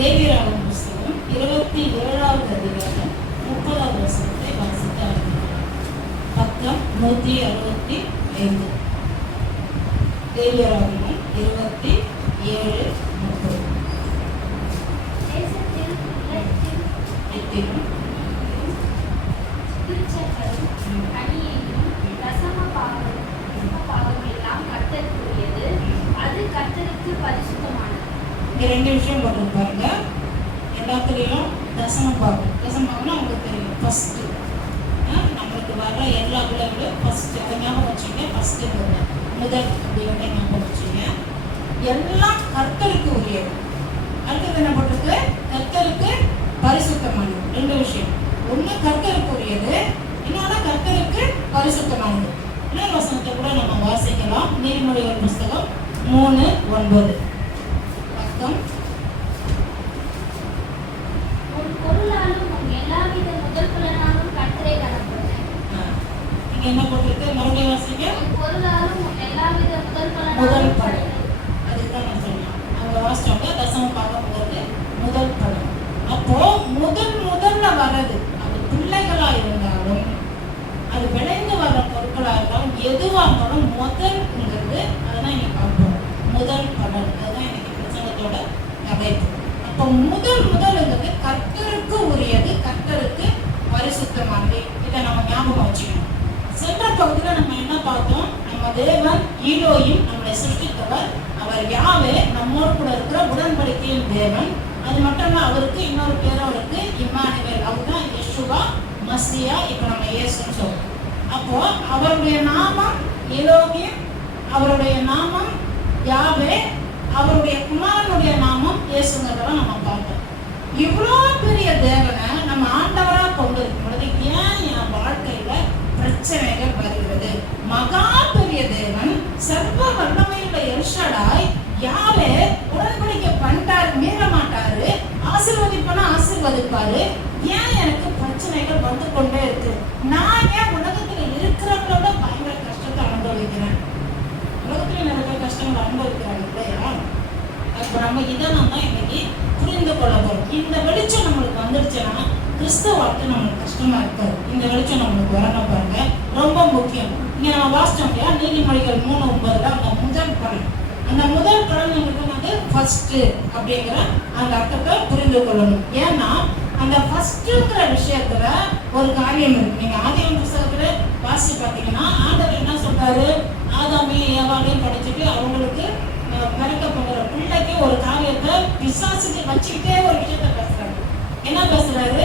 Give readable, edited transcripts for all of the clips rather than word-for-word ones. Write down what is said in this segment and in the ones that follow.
லேவியராகமம் புஸ்தகம் 27வது அதிகாரம் 30வது வசனத்தை வாசித்து ஆரம்பிக்கிறோம். பக்கம் 165. லேவியராகமம் 27:30. எட்டிலும் ரெண்டு விஷயம் போட்டு பாருங்க. எல்லாத்துலேயும் தசமபாகம். தசமபாகம்னா உங்களுக்கு தெரியும், ஃபர்ஸ்ட் நம்மளுக்கு வர எல்லா விளைவுகளும் ஃபர்ஸ்ட். அதை ஞாபகம் வச்சுங்க. ஃபர்ஸ்ட் முதல் அப்படிங்கிறத ஞாபகம் வச்சுங்க. எல்லாம் கர்த்தருக்கு உரியது. அடுத்தது என்ன போட்டிருக்கு? கர்த்தருக்கு பரிசுத்தமானது. ரெண்டு விஷயம். ஒன்று கர்த்தருக்கு உரியது, இன்னொன்று கர்த்தருக்கு பரிசுத்தமானது. இன்னொரு வசனத்தை கூட நம்ம வாசிக்கலாம். நீதிமொழிகள் புஸ்தகம் 3:9. பக்கம் இங்க என்ன போட்டிருக்கு? மறுபடியும் வாசிங்க. முதல் படம். அதுதான் நான் சொன்னேன். அவங்க வாசிச்சவங்க தசம பாகம் முதல் படம். அப்போ முதல்ல வர்றது, அது பிள்ளைகளா இருந்தாலும் அது விளைந்து வர்ற பொருட்களா இருந்தாலும் எதுவாக இருந்தாலும் முதல்ங்கிறது அதுதான் இன்னைக்கு பார்ப்போம். முதல் படம். அதுதான் இன்னைக்கு பிரசங்கத்தோட தலைப்பு. அப்போ முதல்ங்கிறது கர்த்தருக்கு உரியது, கர்த்தருக்கு பரிசுத்தமானது. இதை நம்ம ஞாபகம் வச்சுக்கணும். சென்ற பகுதியில் நம்ம என்ன பார்த்தோம்? நம்ம தேவன் ஈலோயும் நம்மளை சிருஷ்டித்தவர். அவர் யாவே நம்மோடு கூட இருக்கிற உடன்படிக்கையின் தேவன். அது மட்டும் இல்ல, அவருக்கு இன்னொரு பேர் அவருக்கு இம்மானுவேல். அவர்தான் யெஷுவா மசியா. இப்போ நம்ம இயேசுன்னு சொல்றோம். அப்போ அவருடைய நாமம் எலோகிம், அவருடைய நாமம் யாவே, அவருடைய குமாரனுடைய நாமம் இயேசுங்கிறதெல்லாம் நம்ம பார்த்தோம். இவ்வளோ பெரிய தேவனை நம்ம ஆண்டவரா கொண்டு இருக்கும் பொழுது ஏன் என் வாழ்க்கையில பிரச்சனைகள் வருகிறது? மகா பெரிய தேவன், சர்வ வல்லமையுள்ள எல்ஷடாய் யாவே உடன்படிக்கை பண்ணிட்டாரு, மீற மாட்டாரு, ஆசீர்வதிப்பனா ஆசீர்வதிப்பாரு. ஏன் எனக்கு பிரச்சனைகள் வந்து கொண்டே இருக்கு? நான் ஏன் உலகத்துல இருக்கிறவங்களோட பயங்கர கஷ்டத்தை அனுபவிக்கிறேன்? உலகத்துல நிறைய கஷ்டங்கள் அனுபவிக்கிறாங்க இல்லையா? அப்ப நம்ம இதை நம்ம இன்னைக்கு புரிந்து கொள்ள போறோம். இந்த வெளிச்சம் நம்மளுக்கு வந்துடுச்சுன்னா கிறிஸ்தவ வாழ்க்கை நம்மளுக்கு கஷ்டமா இருக்காது. இந்த வெளிச்சம் நம்மளுக்கு வரணும் பாருங்க, ரொம்ப முக்கியம். இங்க நம்ம வாசிச்சோம் இல்லையா, நீதிமொழிகள் 3:9. அந்த முதல் பலன், அந்த முதல் பலன் உங்களுக்கு ஃபர்ஸ்ட் அப்படிங்கிற அந்த அர்த்தத்தை புரிந்து கொள்ளணும். ஏன்னா அந்த ஃபர்ஸ்ட்ங்கிற விஷயத்துல ஒரு காரியம் இருக்கு. நீங்க ஆதியாகம புத்தகத்துல வாசி பார்த்தீங்கன்னா ஆண்டவர் என்ன சொல்றாரு? ஆதாமையும் ஏவாளையும் படைச்சிட்டு அவங்களுக்கு மறைக்கப்படுற பிள்ளைக்கு ஒரு காரியத்தை பிசாசுக்கு வச்சுக்கிட்டே ஒரு விஷயத்த பேசுறாரு. என்ன பேசுறாரு?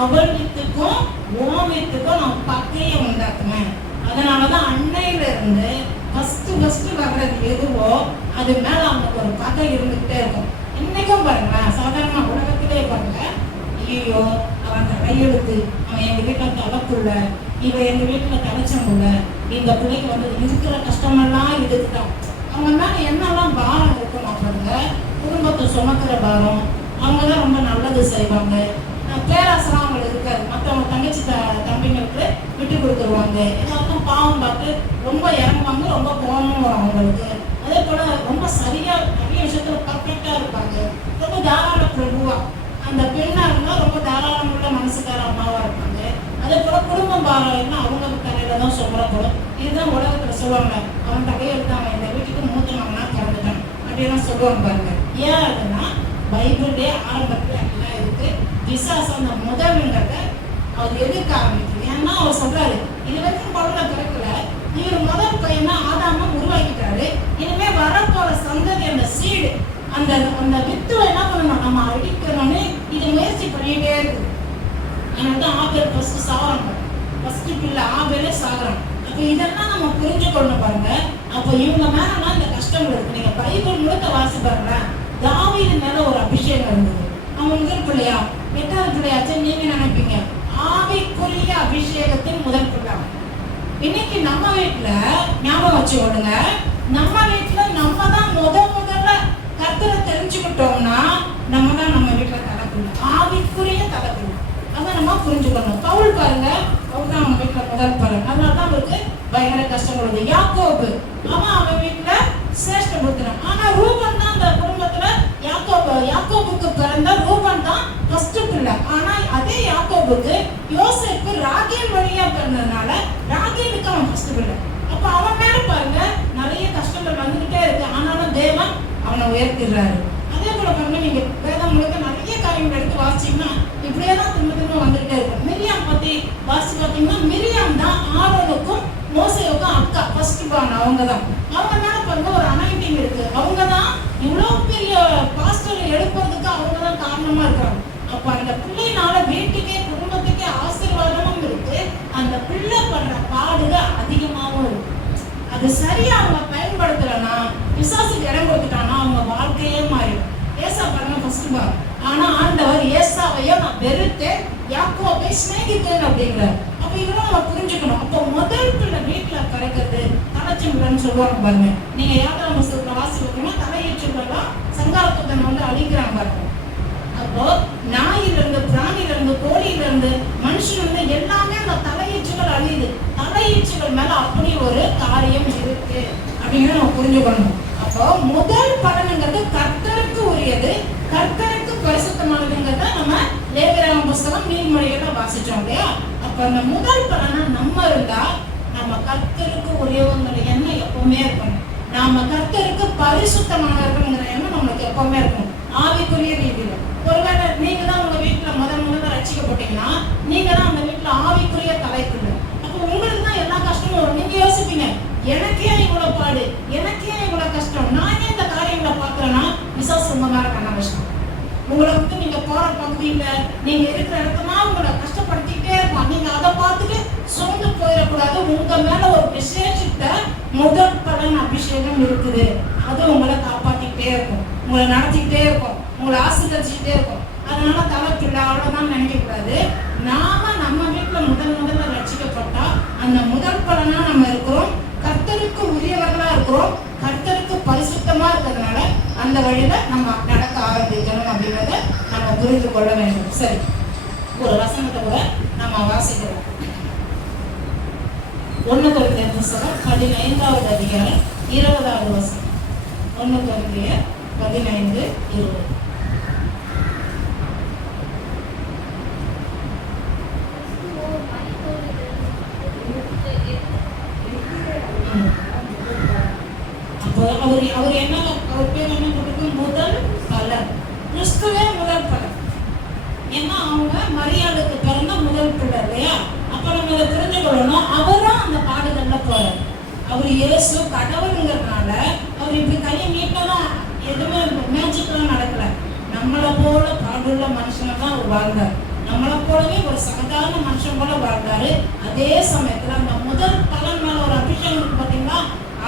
அவள் வித்துக்கும் ஓம் வித்துக்கும் நான் பக்கையை உண்டாக்குவேன். அதனாலதான் அன்னையில இருந்து ஃபர்ஸ்ட் வர்றது எதுவோ அது மேல அவனுக்கு ஒரு பகை இருந்துகிட்டே இருக்கும். இன்னைக்கும் பாருங்களேன், சாதாரண உலகத்திலே பாருங்க, ஐயோ அவன் அந்த கையெழுத்து, அவன் எங்க வீட்டுல தலைப்புள்ள, இவன் எங்க வீட்டுல தலைச்சமுள்ள, இந்த பிள்ளைக்கு வந்து இருக்கிற கஷ்டமெல்லாம் இதுக்குதான். அவங்க மேல என்னெல்லாம் பாரம் இருக்கும் பாருங்க. குடும்பத்தை சுமக்கிற பாரம். அவங்கதான் ரொம்ப நல்லது செய்வாங்க. பேராசலாம் அவங்களுக்கு இருக்காது. மற்றவங்க தங்கச்சி தம்பிங்களுக்கு விட்டு கொடுத்துருவாங்க. இதெல்லாம் பாவம் பார்த்து ரொம்ப இறங்குவாங்க, ரொம்ப கோபமும் வரும் அவங்களுக்கு. அதே போல ரொம்ப சரியா நிறைய விஷயத்துல பர்ஃபெக்டா இருப்பாங்க. ரொம்ப தாராள பிரபுவா அந்த பெண்ணா இருந்தா ரொம்ப தாராளம் உள்ள மனசுக்கார அம்மாவா இருப்பாங்க. அதே போல குடும்பம் பாரம் அவங்க தலையில தான் சொல்லப்படும். இதுதான் உலகத்துல சொல்லுவாங்க, அவன் கையெழுத்து அவன் இந்த வீட்டுக்கு மூத்தவனா பிறந்துட்டான் அப்படின்னா சொல்லுவாங்க பாருங்க. ஏன் அதுன்னா பைபிளே ஆரம்பத்துல எல்லாம் இருக்கு. விசாசம் அந்த முதல்ங்கிறத அவர் எதிர்க்க ஆரம்பிக்குது. ஏன்னா அவர் சொல்றாரு, இது வரைக்கும் குழந்தை பிறக்கல, இவர் முதல் பையனா ஆதாம உருவாக்கிட்டாரு. இனிமே வரப்போற சந்ததி அந்த சீடு அந்த அந்த வித்துவை என்ன பண்ணணும்? நம்ம அடிக்கணும்னு இது முயற்சி பண்ணிட்டே இருக்கு. அதனாலதான் ஆபேல் ஃபர்ஸ்ட் சாகுறாங்க. ஃபர்ஸ்ட் பிள்ளை ஆபேலே சாகுறான். அப்ப இதெல்லாம் நம்ம புரிஞ்சுக்கொள்ளணும் பாருங்க. அப்போ இவங்க மேலாம் இந்த கஷ்டங்கள் இருக்கு. நீங்க பைபிள் முழுக்க வாசி பாருங்க. தாவீது மேல ஒரு அபிஷேகம் இருந்தது. அவன் முதல் பிள்ளையா, 8வது பிள்ளையாச்சு நீங்க நினைப்பீங்க. ஆவிக்குரிய அபிஷேகத்தின் முதல் பிள்ளை. இன்னைக்கு நம்ம வீட்டுல ஞாபகம் வச்சு விடுங்க, நம்ம வீட்டுல நம்ம தான் முதல்ல கர்த்தரை தெரிஞ்சுக்கிட்டோம்னா நம்ம தான் நம்ம வீட்டுல தலைப்பிள்ள, ஆவிக்குரிய தலைப்பிள்ள. அதை நம்ம புரிஞ்சுக்கணும். பவுல் பாருங்க, அவர் தான் அவங்க வீட்டுல முதல் பாருங்க. அதனாலதான் அவருக்கு பயங்கர கஷ்டம் வருது. யாக்கோபு அவன் வீட்டுல சிரேஷ்ட புத்திரன். ஆனா ரூபன் தான் அந்த குடும்பத்துல யாக்கோபுக்கு பிறந்த யாக்கோபுக்கு யோசேப்பு ராகேல் வழியா பிறந்ததுனால ராகேலுக்கு அவன் ஃபர்ஸ்ட் பிள்ளை. அப்ப அவன் மேல பாருங்க நிறைய கஷ்டங்கள் வந்துகிட்டே இருக்கு, ஆனாலும் தேவன் அவனை உயர்த்திடுறாரு. அதே போல பாருங்க, நீங்க வேதம் முழுக்க நிறைய காரியங்கள் எடுத்து வாசிச்சீங்கன்னா இப்படியே தான் திரும்ப திரும்ப வந்துகிட்டே இருக்கும். மிரியாம் பத்தி வாசிச்சு பார்த்தீங்கன்னா, மிரியாம் தான் ஆரோனுக்கும் மோசேவுக்கும் அக்கா, ஃபர்ஸ்ட் பார்ன் அவங்க தான். அவங்க மேல பாருங்க ஒரு அனாயிண்டிங் இருக்கு. அவங்க தான் இவ்வளவு பெரிய பாஸ்டர் எழுப்புறதுக்கு அவங்க தான் காரணமா இருக்காங்க. அப்ப அந்த பிள்ளைனால வீட்டுக்கே குடும்பத்துக்கே ஆசீர்வாதமும் இருக்கு, அந்த பிள்ளை பண்ற பாடுகள் அதிகமாகவும் இருக்கு. அது சரியா அவங்க பயன்படுத்தலன்னா, பிசாசுக்கு இடம் கொடுத்துட்டானா அவங்க வாழ்க்கையே மாறிடும். ஏசா பாருங்க ஃபர்ஸ்ட் பார். ஆனா ஆண்டவர் ஏசாவையும் நான் வெறுத்தேன், யாக்கோபை சிநேகித்தேன் அப்படிங்கிறார். அப்ப இதெல்லாம் நம்ம புரிஞ்சுக்கணும். அப்போ முதல் பிள்ளை வீட்டுல பிறக்கிறது தலைச்சம்புலன்னு சொல்லுவாங்க பாருங்க. நீங்க யாத்திரை புஸ்தகத்துல வாசிப்பீங்கன்னா தலையீச்சுலாம் சங்காரத்துடன் வந்து அழிக்கிறாங்க பாருங்க. அப்போ நாயிலிருந்து, பிராணிலிருந்து, கோழியிலிருந்து, மனுஷனிலிருந்து எல்லாமே அந்த தலையீச்சுகள் அழியுது. தலையீச்சுகள் மேல அப்படி ஒரு காரியம் இருக்கு அப்படின்னு நம்ம புரிஞ்சுக்கணும். அப்போ முதல் பலனுங்கிறது கர்த்தருக்கு உரியது, கர்த்தருக்கு பரிசுத்தமானதுங்கிறத நம்ம லேவியராகமம் புஸ்தகம் நீதிமொழிகளை வாசிச்சோம் இல்லையா? அப்ப அந்த முதல் பலனா நம்ம இருந்தா நம்ம கர்த்தருக்கு உரியவங்கிற எண்ணம் எப்பவுமே இருக்கணும். நாம கர்த்தருக்கு பரிசுத்தமானவர்கள்ங்கிற எண்ணம் நம்மளுக்கு எப்பவுமே இருக்கணும். ஆவிக்குரிய ரீதியில ஒருவேளை நீங்க தான் உங்க வீட்டுல முதல்ல ரட்சிக்கப்பட்டீங்கன்னா நீங்க தான் அந்த வீட்டுல ஆவிக்குரிய தலைப்புள்ள. அப்ப உங்களுக்கு தான் எல்லா கஷ்டமும் வரும். நீங்க யோசிப்பீங்க, எனக்கே இவ்வளவு பாடு, எனக்கே இவ்வளவு கஷ்டம், நானே இந்த காரியங்களை பாக்குறேன்னா விசாசம் உங்க மேல கண்ண கஷ்டம். உங்களை வந்து நீங்க போற பகுதியில நீங்க இருக்கிற இடத்துல உங்களை கஷ்டப்படுத்திக்கிட்டே இருப்பான். நீங்க அதை பார்த்துட்டு சோர்ந்து போயிடக்கூடாது. உங்க மேல ஒரு விசேஷித்த முதல் பலன் அபிஷேகம் இருக்குது. அது உங்களை காப்பாத்திக்கிட்டே இருக்கும், உங்களை நடத்திக்கிட்டே இருக்கும், உங்களை ஆசீர்வதிச்சுட்டே இருக்கும். அதனால தலைப்பில்லை அவ்வளவுதான் நினைக்க கூடாது. நாம நம்ம வீட்டுல முதல்ல ரட்சிக்கப்பட்டா அந்த முதல் பலனா நம்ம இருக்கிறோம், கர்த்தருக்கு உரியவர்களா இருக்கிறோம், கர்த்தருக்கு பரிசுத்தமா இருக்கிறதுனால அந்த வழியில நம்ம நடக்க ஆரம்பிக்கணும் அப்படின்றத நம்ம புரிந்து கொள்ள வேண்டும். சரி, ஒரு வசனத்தை கூட நம்ம வாசிக்கிறோம். 1 கொரிந்தியர் புஸ்தகம் 15வது அதிகாரம் 20வது வசனம். 1 கொரிந்தியர் 15:20. அவர் என்ன, அவர் பேர் என்ன கொடுக்கும்? முதல் பலன். கிறிஸ்துவே முதல் பலன். ஏன்னா அவங்க மரியாதைக்கு பிறந்த முதல் பிள்ளை இல்லையா? அப்ப நம்ம இதை தெரிஞ்சுக்கொள்ளணும். அவரும் அந்த பாடுகள்ல போறார். அவர் இயேசு கடவுளுங்கிறதுனால அவர் இப்படி கையை நீட்டதான் எதுவுமே மேஜிக்லாம் நடக்கல. நம்மளை போல பாடுள்ள மனுஷனை தான் அவர் வாழ்ந்தார். நம்மளை போலவே ஒரு சாதாரண மனுஷன் போல வாழ்ந்தாரு. அதே சமயத்துல அந்த முதல் பலன் மேல ஒரு அபிஷேகம் பார்த்தீங்களா,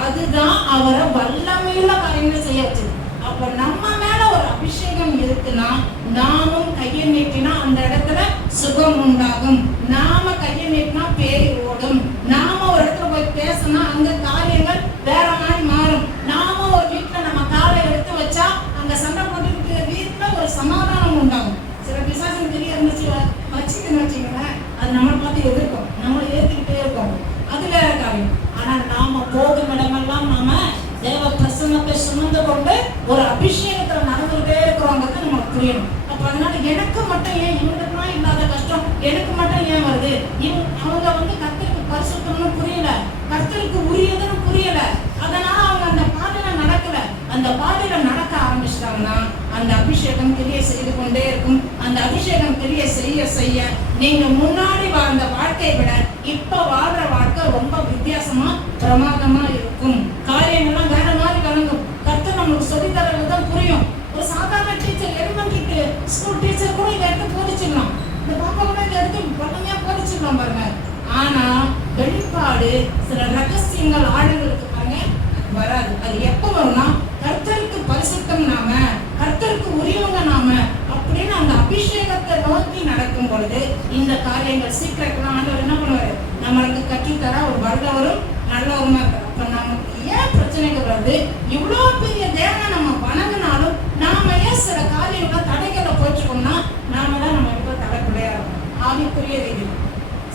அதுதான் அவரை வல்லமையுள்ள காரியங்களை செய்ய வச்சது. அப்ப நம்ம மேல ஒரு அபிஷேகம் இருக்குன்னா நாமும் கையை நீட்டினா அந்த இடத்துல சுகம் உண்டாகும். நாம கையை நீட்டினா பேய் ஓடும். நாம ஒரு இடத்துல போய் பேசினா அங்க காரியங்கள் வேற மாதிரி மாறும். நாம ஒரு வீட்டுல நம்ம காலை எடுத்து வச்சா அங்க சண்டை போட்டு வீட்டுல ஒரு சமாதானம் உண்டாகும். சில பிசாசம் தெரிய இருந்துச்சு வச்சுக்கன்னு வச்சுங்களேன், அது நம்மளை பார்த்து எதிர்க்கும், நம்மளை ஏற்றுக்கிட்டே இருக்கும். அது வேற காரியம். ஆனா நாம போகும் இடமெல்லாம் நாம தேவ பிரசன்னத்தை சுமந்து கொண்டு ஒரு அபிஷேகத்துல நடந்துகிட்டே இருக்கிறோங்கிறது நமக்கு புரியணும். அப்ப அதனால எனக்கு மட்டும் ஏன், இவங்களுக்குலாம் இல்லாத கஷ்டம் எனக்கு மட்டும் ஏன் வருது? அவங்க வந்து கர்த்தருக்கு பரிசுத்தம்னு புரியல, கர்த்தருக்கு உரியதுன்னு புரியல. அதனால அவங்க அந்த பாதையில நடக்கல. அந்த பாதையில நடக்க ஆரம்பிச்சிட்டாங்கன்னா அந்த அபிஷேகம் கிரியை செய்து கொண்டே இருக்கும். அந்த அபிஷேகம் கிரியை செய்ய செய்ய நீங்க முன்னாடி வாழ்ந்த வாழ்க்கையை விட இப்ப வாழ்ற வாழ்க்கை ரொம்ப வித்தியாசமா பிரமாதமா இருக்கும். காரியங்கள்லாம் வேற மாதிரி வழங்கும். கர்த்தர் நம்மளுக்கு சொல்லி தரதுதான் புரியும். ஒரு சாதாரண டீச்சர், எலிமெண்டரி ஸ்கூல் டீச்சர் கூட இதை எடுத்து போதிச்சிடலாம். இந்த பாப்பா கூட இதை எடுத்து பழமையா போதிச்சிடலாம் பாருங்க. ஆனா வெளிப்பாடு சில ரகசியங்கள் ஆளுங்களுக்கு பாருங்க வராது. அது எப்ப வரும்னா கர்த்தருக்கு பரிசுத்தம் நாம, கர்த்தருக்கு உரியவங்க நாம அப்படின்னு அந்த அபிஷேகத்தை நோக்கி நடக்கும் பொழுது இந்த காரியங்கள் சீக்கிரட்லாம் ஆண்டவர் என்ன பண்ணுவாரு, நம்மளுக்கு கற்றுத்தர ஒரு வல்லவரும் நல்லவருமா இருக்காரு. அப்ப நமக்கு ஏன் பிரச்சனைகள் வருது? இவ்வளோ பெரிய தேவனை நம்ம வணங்கினாலும் நாம ஏன் சில காரியங்களை தடைகளை போயிட்டுருக்கோம்னா நாம தான் நம்ம இப்போ தலைப்பிள்ளையா இருக்கோம். ஆவிக்குரிய ரீதியில்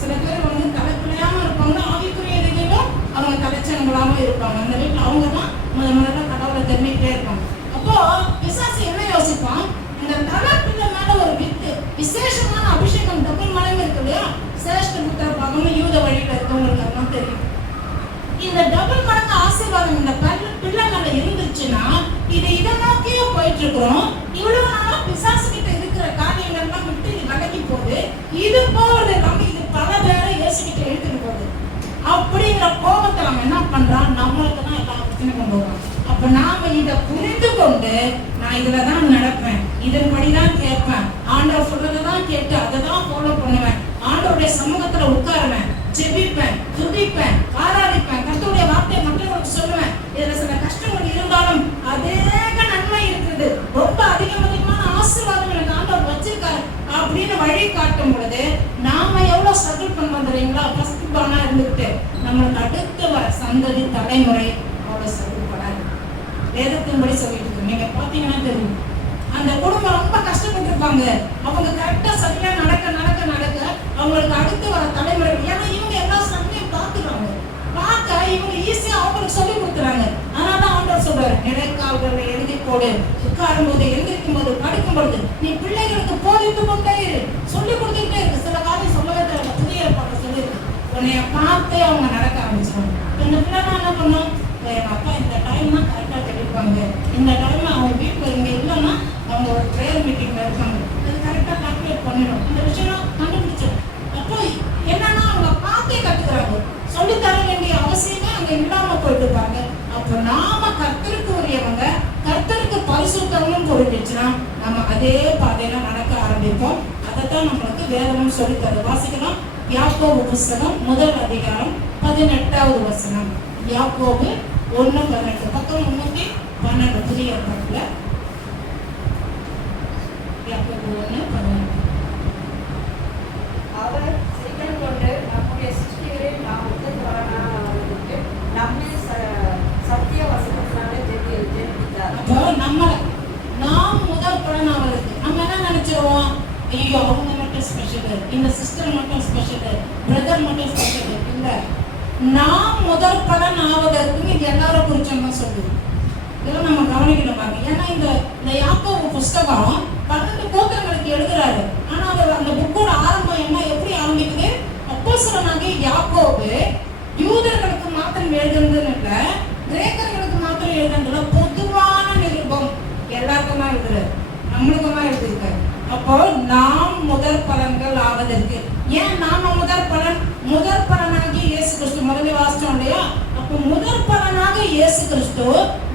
சில பேர் வந்து தலைப்பிள்ளையாம இருப்பாங்க, ஆவிக்குரிய ரீதியிலும் அவங்க தலைச்சனங்களாகவும் இருப்பாங்க. அந்த வீட்டில் அவங்க தான் முதல்ல கடவுளை தெரிஞ்சுக்கிட்டே இருப்பாங்க. அப்போ பிசாசு என்ன யோசிப்பான், இந்த தலைப்பிள்ளை மேல ஒரு வித்து விசேஷமான அபிஷேகம் டபுள் மடங்கு இருக்கு இல்லையா? சிரேஷ்ட புத்திர பாகம் யூத வழியில இருக்கவங்களுக்கு எல்லாம் தெரியும். இந்த டபுள் மடங்கு ஆசீர்வாதம் இந்த பிள்ளைங்கள இருந்துச்சுன்னா இது இதை நோக்கியே போயிட்டு இருக்கிறோம். இவ்வளவு நாளா பிசாசு கிட்ட இருக்கிற காரியங்கள் எல்லாம் விட்டு இது விலகி போகுது. இது போகுது நம்ம இது பல பேரை யோசிக்கிட்ட எடுத்துட்டு போகுது. அப்படிங்கிற கோபத்தை நம்ம என்ன பண்றோம்? நம்மளுக்கு தான் எல்லா பிரச்சனையும் கொண்டு வரோம். அப்ப நாம இதை புரிந்து கொண்டு நான் இதுலதான் நடப்பேன், இதன்படிதான் கேட்பேன், ஆண்டவர் சொல்றதான் கேட்டு அதை தான் ஃபாலோ பண்ணுவேன், ஆண்டவருடைய சமூகத்துல உட்காருவேன், ஜெபிப்பேன், துதிப்பேன், ஆராதிப்பேன், கர்த்தருடைய வார்த்தையை மற்றவங்களுக்கு சொல்லுவேன். இதுல சில கஷ்டங்கள் இருந்தாலும் அதேக நன்மை இருக்குது, ரொம்ப அதிகமான ஆசீர்வாதம் எனக்கு ஆண்டவர் வச்சிருக்காரு அப்படின்னு வழி காட்டும் பொழுது நாம எவ்வளவு ஸ்ட்ரகிள் பண்ணுவோம் தெரியுங்களா? ஃபர்ஸ்ட் பானா இருந்துட்டு நம்மளுக்கு அடுத்து வர சந்ததி தலைமுறை அவ்வளவு ஸ்ட்ரகிள் பண்ணாரு. வேதத்தின்படி சொல்லிட்டு இருக்கு. நீங்க பாத்தீங்கன்னா தெரியும், அந்த குடும்பம் ரொம்ப கஷ்டப்பட்டு இருப்பாங்க. அவங்க கரெக்டா சரியா நடக்க நடக்க நடக்க அவங்களுக்கு அடுத்து வர தலைமுறை, ஏன்னா இவங்க எல்லா சமயம் பார்த்துறாங்க, பார்க்க இவங்க ஈஸியா அவங்களுக்கு சொல்லி கொடுக்குறாங்க. அதனால ஆண்டவர் சொல்றாரு, நிலைக்கால்களை எழுதி போடு, உட்காரும் போது, எழுந்திருக்கும் போது, படுக்கும் பொழுது நீ பிள்ளைகளுக்கு போதித்து கொண்டே இரு, சொல்லி கொடுத்துக்கிட்டே இருக்கு. சில காரியம் சொல்லவே தேவை, புதிய ஏற்பாடு சொல்லியிருக்கு. உன்னைய பார்த்தே அவங்க நடக்க ஆரம்பிச்சிருவாங்க. இந்த பிள்ளை என்ன பண்ணும்? எங்க அப்பா இந்த டைம் தான் கரெக்டா தெரிவிப்பாங்க, இந்த டைம் அவங்க வீட்டுக்கு இங்க இல்லைன்னா அவங்க ஒரு ப்ரேயர் மீட்டிங்ல இருப்பாங்க, அது கரெக்டா கால்குலேட் பண்ணிடும், இந்த விஷயம் கண்டுபிடிச்சிடும். அப்போ என்னன்னா அவங்க பார்த்தே கத்துக்கிறாங்க, சொல்லித்தர வேண்டிய அவசியமே அங்க இல்லாம போயிட்டு இருப்பாங்க. அப்போ நாம கர்த்தருக்கு உரியவங்க, கர்த்தருக்கு பரிசுத்தமும் புரிஞ்சிச்சுன்னா நம்ம அதே பாதையில நடக்க ஆரம்பிப்போம். அதைத்தான் நம்மளுக்கு வேதமும் சொல்லித்தரு. வாசிக்கலாம். யாக்கோபு புஸ்தகம் 1 அதிகாரம் 18வது வசனம். யாக்கோபு 1:18, பக்கம் 312 புதிய ஏற்பாட்டுல. யாக்கோபு 1:18. அவர் சிக்கல் கொண்டு நம்முடைய சிருஷ்டிகளில் நாம் உத்தரவானவர்களுக்கு நம்மை சத்திய வசனத்தினாலே ஜெனித்தார். அப்போ நாம் முதல் பலன் அவருக்கு. நம்ம என்ன நினைச்சிருவோம்? ஐயோ அவங்க மட்டும் ஸ்பெஷல், இந்த சிஸ்டர் மட்டும் ஸ்பெஷல், பிரதர் மட்டும் ஸ்பெஷல். இல்ல, நாம் முதல் பலன் ஆவதற்கு இது எல்லாரும் குறிச்சமா சொல்லுது. இதெல்லாம் நம்ம கவனிக்கணும் பாருங்க. ஏன்னா இந்த யாக்கோபு புஸ்தகம் 12 கோத்திரங்களுக்கு எழுதுறாரு. ஆனா அவர் அந்த புக்கோட ஆரம்பம் என்ன, எப்படி ஆரம்பிக்குது? அப்போஸ்தலனாகிய யாக்கோபு யூதர்களுக்கு மாத்திரம் எழுதுனதுன்னு இல்ல, கிரேக்கர்களுக்கு மாத்திரம் எழுதுனதுல பொதுவான நிருபம் எல்லாருக்கும் தான் எழுதுறாரு, நம்மளுக்கும் தான் எழுதியிருக்காரு. அப்போ நாம் முதற் பலன்கள் ஆவதற்கு, ஏன் நாம முதற் பலன்? முதற் பலனாகி இயேசு கிறிஸ்து முதல்ல வாசிச்சோம் இல்லையா? அப்போ முதற் பலனாக இயேசு கிறிஸ்து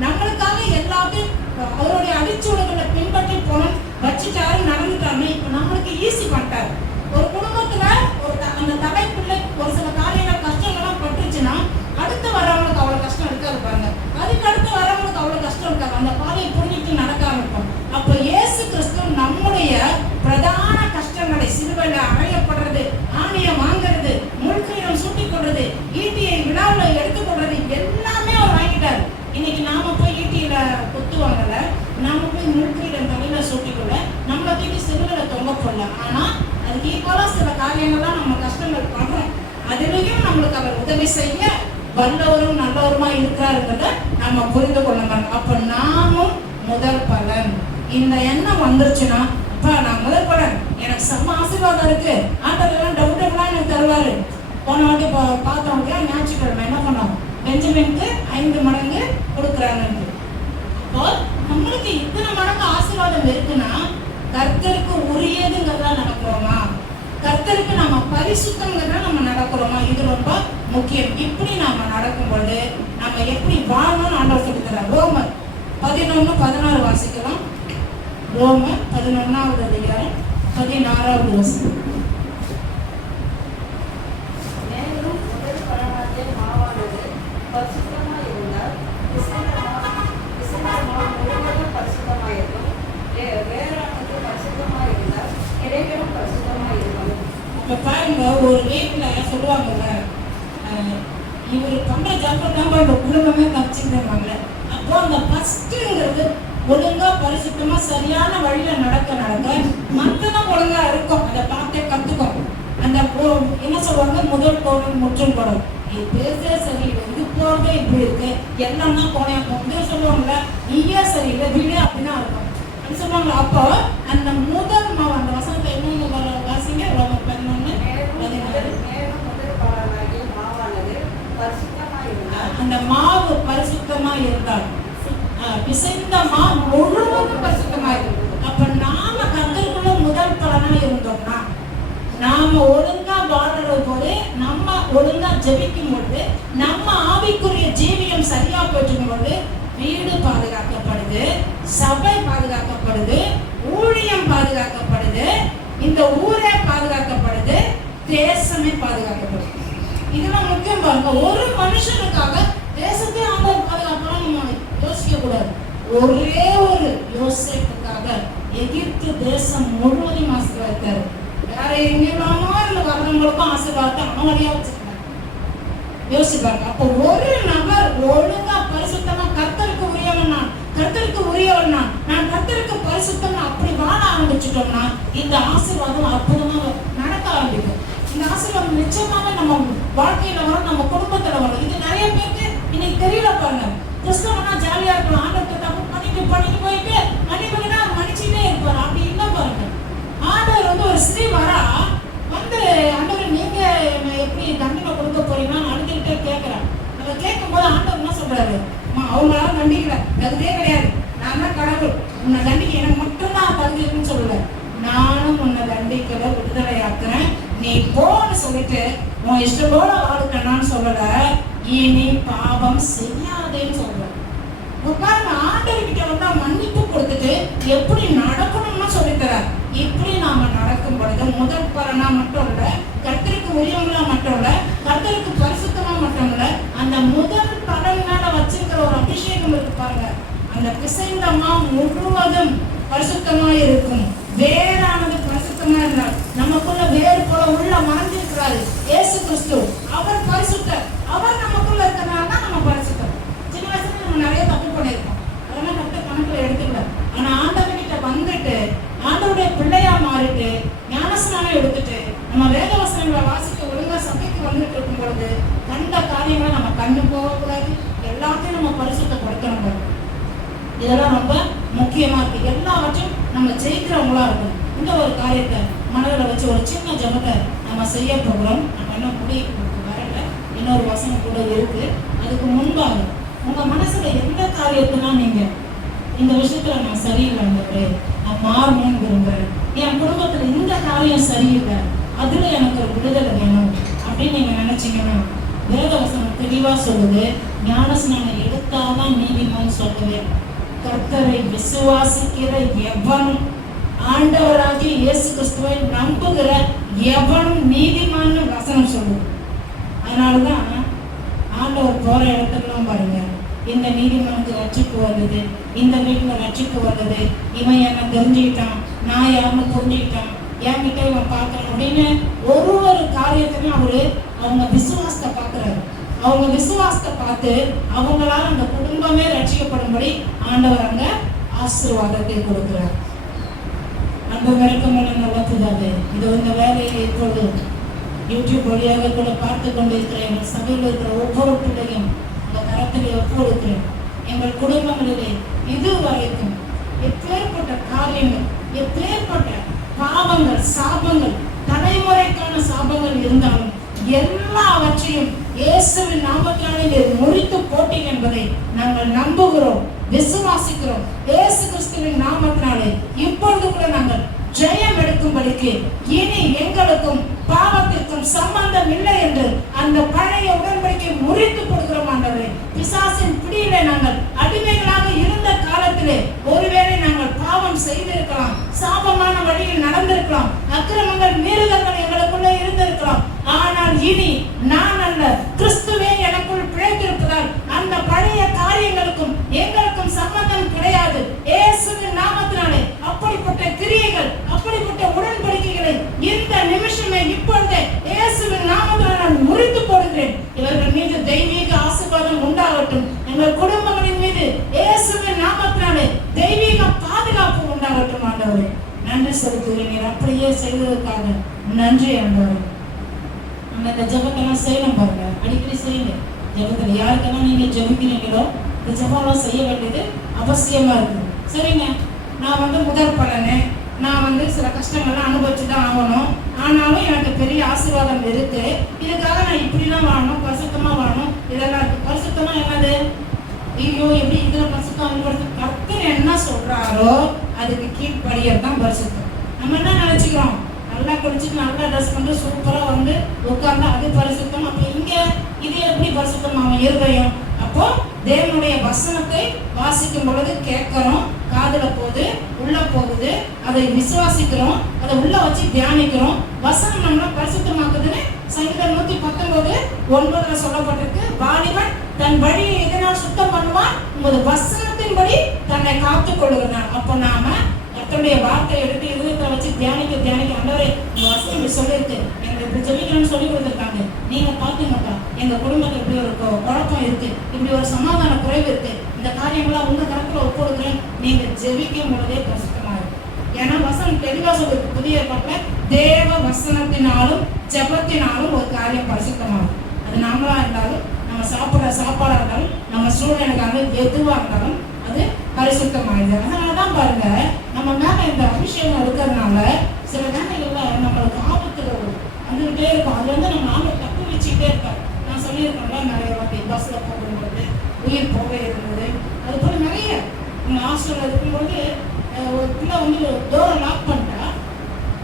நம்மளுக்காக எல்லாத்தையும் அவருடைய அடிச்சுவடுகளை பின்பற்றி போனோம், வச்சுட்டாரு, நடந்துட்டாரு. இப்போ நம்மளுக்கு ஈஸி பண்ணிட்டாரு. ஒரு குடும்பத்துல அந்த தலைப்புள்ள ஒரு சில காரியங்கள் கஷ்டங்கள்லாம் பட்டுருச்சுன்னா அடுத்து வரவங்களுக்கு அவ்வளவு கஷ்டம் இருக்காது பாருங்க, அதுக்கு அடுத்து வரவங்களுக்கு அவ்வளவு கஷ்டம் இருக்காது. அந்த பாதையை புரிஞ்சுட்டு நடக்க ஆரம்பிப்போம். அப்போ இயேசு கிறிஸ்து நம்முடைய பிரதான கஷ்டங்களை, சிறுவையில அறையப்படுறது, ஆணையை வாங்குறது, முழுக்கையிடம் சூட்டிக் கொள்றது, ஈட்டியை விழாவில் எடுத்துக்கொள்றது, எல்லாமே அவர் வாங்கிட்டாரு. இன்னைக்கு நாம போய் ஈட்டியில குத்துவாங்கல்ல, நாம போய் முழுக்கையிடம் தலையில சூட்டிக்கொள்ள, நம்மளை தூக்கி சிறுவையில தொங்க போடல. ஆனா அதுக்கு ஈக்குவலா சில காரியங்கள்லாம் நம்ம கஷ்டங்கள் பண்றோம். அதுலயும் நம்மளுக்கு அவர் உதவி செய்ய வல்லவரும் நல்லவருமா இருக்கிறாருங்கிறத நம்ம புரிந்து கொள்ளணும். அப்ப நாமும் முதல் பலன். இந்த எண்ணம் வந்துருச்சுன்னா, அப்பா நான் முதல் பலன், எனக்கு செம்ம ஆசீர்வாதம் இருக்கு, ஆண்டவரெல்லாம் டவுட்டெல்லாம் எனக்கு தருவாரு. போன வாட்டி பார்த்தவங்க ஞாயிற்றுக்கிழமை என்ன பண்ணோம்? பெஞ்சமினுக்கு 5 மடங்கு கொடுக்குறாங்க. அப்போ நம்மளுக்கு இத்தனை மடங்கு ஆசீர்வாதம் இருக்குன்னா கர்த்தருக்கு உரியதுங்கிறதா நடக்கிறோமா? கர்த்தருக்கு நம்ம பரிசுத்தங்கிறத நம்ம நடக்கிறோமா? இது ரொம்ப முக்கியம். இப்படி நாம நடக்கும்போது நம்ம எப்படி வாழணும்னு ஆண்டவர் சொல்லி தர்றார். ரோமர் 11:16 வாசிக்கலாம். ரோமர் 11வது அதிகாரம் 16வது வசனம். மேலும் முதல் பலனாகிய மாவானது பரிசுத்தமாய் இருந்தால் முழுவதும் பரிசுத்தமாயிருக்கும், வேறானது பரிசுத்தமாய் இருந்தால் இடைகளும் பரிசுத்தமாய் இருக்கும். இப்ப பாருங்க, ஒரு வீட்டுல சொல்லுவாங்கல்ல, இவர் பண்ற ஜாப்பம் தான் இந்த குடும்பமே தப்பிச்சுக்கிறாங்க. அப்போ அந்த ஃபர்ஸ்ட்ங்கிறது ஒழுங்கா பரிசுத்தமா சரியான வழியில நடக்க மத்ததான் ஒழுங்கா இருக்கும். அதை பார்த்தே கத்துக்கும். அந்த என்ன சொல்லுவாங்க, முதல் கோணம் முற்றும் கோணம். இது பேச சரியில்லை, இது போறதே இப்படி இருக்கு, எல்லாம் தான் கோணையா போகுது சொல்லுவாங்கல்ல, நீயே சரியில்லை, வீடே அப்படிதான் இருக்கும் அப்படின்னு சொல்லுவாங்க. அப்போ அந்த முதல் அந்த வசனத்தை என்ன அந்த மாவு பரிசுத்தமா இருந்தால் பிசைந்த மாவு முழுவதும் பரிசுத்தமா இருக்கும். அப்ப நாம கர்த்தருக்குள்ள முதல் பலனா இருந்தோம்னா, நாம ஒழுங்கா வாழறது போது, நம்ம ஒழுங்கா ஜெபிக்கும் போது, நம்ம ஆவிக்குரிய ஜீவியம் சரியா போயிட்டு போது வீடு பாதுகாக்கப்படுது, சபை பாதுகாக்கப்படுது, ஊழியம் பாதுகாக்கப்படுது, இந்த ஊரே பாதுகாக்கப்படுது, தேசமே பாதுகாக்கப்படுது. இதெல்லாம் முக்கியம் பாருங்க. ஒரு மனுஷனுக்காக தேசத்தை ஆண்டவர் பாதுகாக்கலாம் நம்ம யோசிக்க கூடாது. ஒரே ஒரு யோசேப்புக்காக எகிப்து தேசம் முழுவதும் ஆசீர்வாதித்தாரு. வேற எங்கேயுமாமோ இல்லை வர்றவங்களுக்கும் ஆசீர்வாதத்தை அவன் வழியா வச்சிருக்காங்க. யோசிப்பாங்க. அப்போ ஒரு நபர் ஒழுங்கா பரிசுத்தமா கர்த்தருக்கு உரியவன் நான், கர்த்தருக்கு உரியவன் நான் கர்த்தருக்கு பரிசுத்தம் அப்படி வாழ ஆரம்பிச்சுட்டோம்னா இந்த ஆசீர்வாதம் அற்புதமா நடக்க ஆரம்பிக்கும். இந்த ஆசீர்வாதம் நிச்சயமாக நம்ம வாழ்க்கையில வரும், நம்ம குடும்பத்துல வரும். இது நிறைய பேருக்கு இன்னைக்கு தெரியல பாருங்க. கிறிஸ்தவனா ஜாலியா இருக்கலாம், ஆண்டவர்கிட்ட தப்பு பண்ணிட்டு போயிட்டு மன்னிப்புனா மன்னிச்சுட்டே இருப்பாரு. அப்படி இல்லை பாருங்க. ஆண்டவர் வந்து ஒரு ஸ்திரீ வரா வந்து, ஆண்டவர் நீங்க எப்படி தண்டனை கொடுக்க போறீங்கன்னு அழுதுகிட்டே கேட்கிறான். நம்ம கேட்கும் போது ஆண்டவர் என்ன சொல்றாரு, அவங்களால தண்டிக்கல, தகுதியே கிடையாது, நான் தான் கடவுள், உன்னை தண்டிக்க எனக்கு மட்டும்தான் தகுதி இருக்குன்னு சொல்லல, நானும் உன்னை தண்டிக்கல, விடுதலை ஆக்குறேன், நீ போன்னு சொல்லிட்டு உன் இஷ்டம் போல வாழ்க்கணும்னு சொல்லல, இனி பாவம் செய்யாதேன்னு சொல்ற. பாருங்க, ஆண்டவர்கிட்ட வந்தா மன்னிப்பு கொடுத்துட்டு எப்படி நடக்கணும்னு சொல்லித்தரார். இப்படி நாம நடக்கும் பொழுது முதல் பலனா மட்டும் இல்ல, கர்த்தருக்கு உரியவங்களா மட்டும் இல்ல, கர்த்தருக்கு பரிசுத்தமா மட்டும் இல்ல, அந்த முதல் பலனால வச்சிருக்கிற ஒரு அபிஷேகம் இருக்கு பாருங்க. அந்த பிசைந்த மாவு முழுவதும் பரிசுத்தமா இருக்கும். வேறானது பரிசுத்தமா இருந்தால் நமக்குள்ள வேறு போல உள்ள மறைஞ்சிருக்கிறாரு இயேசு கிறிஸ்து. அவர் பரிசுத்தர். அவர் நமக்குள்ள இருக்கிறனால தான் நம்ம பரிசுத்தம். சின்ன வயசுல நம்ம நிறைய தப்பு பண்ணியிருக்கோம், அதெல்லாம் கர்த்தர் கணக்குல எடுத்துக்கல. ஆனா ஆண்டவர்கிட்ட வந்துட்டு ஆண்டவருடைய பிள்ளையா மாறிட்டு ஞானஸ்நானம் எடுத்துட்டு நம்ம வேத வசனங்களை வாசிக்க ஒழுங்கா சபைக்கு வந்துட்டு இருக்கும் பொழுது கண்ட காரியங்களை நம்ம கண்ணு போகக்கூடாது, எல்லாத்தையும் நம்ம பரிசுத்தப்படுத்தணும். இதெல்லாம் ரொம்ப முக்கியமா இருக்கு. எல்லாவற்றையும் நம்ம ஜெயிக்கிறவங்களா இருக்கும். இந்த ஒரு காரியத்தை மனதில் வச்சு ஒரு சின்ன ஜபத்தை நம்ம செய்ய போகிறோம். நம்ம இன்னும் முடிவுக்கு வரல, இன்னொரு வசனம் கூட இருக்கு. அதுக்கு முன்பாக உங்க மனசுல எந்த காரியத்தினா நீங்க இந்த விஷயத்துல நான் சரியில்லை, நான் மாறணும்னு விரும்புறேன், என் குடும்பத்துல இந்த காரியம் சரியில்லை, அதுல எனக்கு ஒரு விடுதலை வேணும் அப்படின்னு நீங்க நினைச்சீங்கன்னா வேதவசனம் தெளிவா சொல்லுது, ஞானஸ்நானம் எடுத்தாதான் நீதிமான் சொல்லுது. கர்த்தரை விசுவாசிக்கிற எவனும், ஆண்டவராகிய இயேசு கிறிஸ்துவை நம்புகிற எவனும் நீதிமான் வசனம் சொல்லுது. அதனாலதான் ஆண்டவர் போற இடத்துலாம் பாருங்க, இந்த நீதிமானுக்கு ரட்சிப்பு வருது, இந்த வீட்டுல ரட்சிப்பு வருது, இவன் என்ன தெரிஞ்சுக்கிட்டான், நான் யாருன்னு புரிஞ்சுக்கிட்டான், என்கிட்ட இவன் பார்க்கணும் அப்படின்னு ஒரு காரியத்தையும் அவரு அவங்க விசுவாசத்தை பார்க்கிறாரு. அவங்க விசுவாசத்தை பார்த்து அவங்களால அந்த குடும்பமே ரட்சிக்கப்படும்படி ஆண்டவர் அங்க ஆசீர்வாதத்தை கொடுக்கிறார். அன்பு வரைக்குமான நல்ல பிதாவே, இது இந்த வேலையை இப்போது யூடியூப் வழியாக கூட பார்த்து கொண்டிருக்கிறேன் எங்கள் சபையில் இருக்கிற ஒவ்வொரு பிள்ளையும் இந்த கரத்தில் ஒப்புக்கொடுக்கிறேன். எங்கள் குடும்பங்களிலே இதுவரைக்கும் எப்பேற்பட்ட காரியங்கள், எப்பேற்பட்ட பாவங்கள், சாபங்கள், தலைமுறைக்கான சாபங்கள் இருந்தாலும் எல்லாவற்றையும் இயேசுவின் நாமத்தினாலே முறித்து போட்டீங்க என்பதை நாங்கள் நம்புகிறோம், விசுவாசிக்கிறோம். இயேசு கிறிஸ்துவின் நாமத்தினாலே இப்பொழுது கூட நாங்கள் ஜெயம் எடுக்கும்படிக்கு இனி எங்களுக்கும் பாவத்திற்கும் சம்பந்தம் இல்லை என்று அந்த பழைய உடன்படிக்கை முறித்து கொடுக்கிறோம். ஆண்டவரே, பிசாசின் பிடியிலே நாங்கள் அடிமைகளாக இருந்த காலத்திலே ஒருவேளை நாங்கள் பாவம் செய்திருக்கலாம், சாபமான வழியில் நடந்திருக்கலாம், அக்கிரமங்கள் மீறுதல்கள் எங்களுக்குள்ளே இருந்திருக்கலாம். ஆனால் இனி நான் அல்ல, கிறிஸ்துவே எனக்குள் பிழைத்திருப்பதால் அந்த பழைய காரியங்களுக்கும் எங்களுக்கும் சம்பந்தம் கிடையாது. இயேசுவின் நாமத்தினாலே அப்படிப்பட்ட கிரியைகள், அப்படிப்பட்ட உடன்படிக்கைகளை இந்த நிமிஷமே இப்பொழுதே இயேசுவின் நாமத்தினாலே நான் முறித்து போடுகிறேன். இவர்கள் மீது தெய்வீக ஆசீர்வாதம் உண்டாகட்டும். எங்கள் குடும்பங்களின் மீது இயேசுவின் நாமத்தினாலே தெய்வீக பாதுகாப்பு உண்டாகட்டும். ஆண்டவரே, நன்றி செலுத்துகிறேன். நீர் அப்படியே செய்ததற்காக நன்றி ஆண்டவரே. நம்ம இந்த ஜபத்தெல்லாம் செய்யணும் பாருங்க, அடிக்கடி செய்யுங்க. ஜபத்தில் யாருக்கெல்லாம் நீங்க ஜபிக்கிறீங்களோ இந்த ஜபம்லாம் செய்ய வேண்டியது அவசியமா இருக்குது. சரிங்க, நான் முதல் பலனு நான் சில கஷ்டங்கள்லாம் அனுபவிச்சு தான் ஆகணும். ஆனாலும் எனக்கு பெரிய ஆசீர்வாதம் இருக்கு. இதுக்காக நான் இப்படிலாம் வாழணும், பரிசுத்தமா வாழணும், இதெல்லாம் இருக்கு. பரிசுத்தமா என்னது? ஐயோ எப்படி இதுல பரிசுத்தம், கர்த்தர் என்ன சொல்றாரோ அதுக்கு கீழ்ப்படியறது தான் பரிசுத்தம். நம்ம என்ன நினைச்சுக்கிறோம், நல்லா குளிச்சுட்டு நல்லா ட்ரெஸ் பண்ணி சூப்பரா வந்து உட்கார்ந்தா அது பரிசுத்தம். அப்ப இங்க இது எப்படி பரிசுத்தம்? அவன் இருதயம். அப்போ தேவனுடைய வசனத்தை வாசிக்கும் பொழுது கேட்கிறோம், காதுல போகுது, உள்ள போகுது, அதை விசுவாசிக்கிறோம், அதை உள்ள வச்சு தியானிக்கிறோம். வசனம் நம்மள பரிசுத்தமாக்குதுன்னு சங்கீதம் 119:9 சொல்லப்பட்டிருக்கு. வாலிபன் தன் வழியை எதனால் சுத்தம் பண்ணுவான்? உமது வசனத்தின்படி தன்னை காத்துக் கொள்ளுகிறான். அப்போ நாம கர்த்தருடைய வார்த்தையை எடுத்து இருதயத்தை வச்சு தியானிக்க ஆண்டவரே இந்த வசனம் இப்படி சொல்லியிருக்கு, எங்களுக்கு இப்படி ஜெபிக்கணும்னு சொல்லி கொடுத்துருக்காங்க, நீங்க பாத்தீங்கக்கா எங்க குடும்பத்தில் இப்படி ஒரு குழப்பம் இருக்கு, இப்படி ஒரு சமாதான குறைவு இருக்கு, இந்த காரியங்கள்லாம் உங்க கருத்துல ஒப்புடுக்கிறேன், நீங்க ஜெபிக்கும் பொழுதே பரிசுத்தமா இருக்கும். ஏன்னா வசனம் தெளிவா சொல்லிருக்கு புதிய ஏற்பாட்டுல, தேவ வசனத்தினாலும் ஜெபத்தினாலும் ஒரு காரியம் பரிசுத்தமாகும். அது நாமளா இருந்தாலும், நம்ம சாப்பிட்ற சாப்பாடா இருந்தாலும், நம்ம சூழ்நிலைக்காக எதுவா இருந்தாலும் அது பரிசுத்தமாயிடுது. அதனாலதான் பாருங்க, நம்ம மேல இந்த அபிஷேகம் இருக்கிறதுனால சில நேரங்கள்ல நம்மளுக்கு ஆபத்துகள் வந்துகிட்டே இருக்கும். அது வந்து நம்ம நாம தப்பு வச்சுக்கிட்டே இருப்போம். நான் சொல்லியிருக்கேன்ல நிறைய வாட்டி, பஸ்ல போகும்போது உயிர் போக இருந்தது, அது போல நிறைய ஹாஸ்டல்ல இருக்கும்போது ஒரு பிள்ளை வந்து டோரை லாக் பண்ணிட்டா,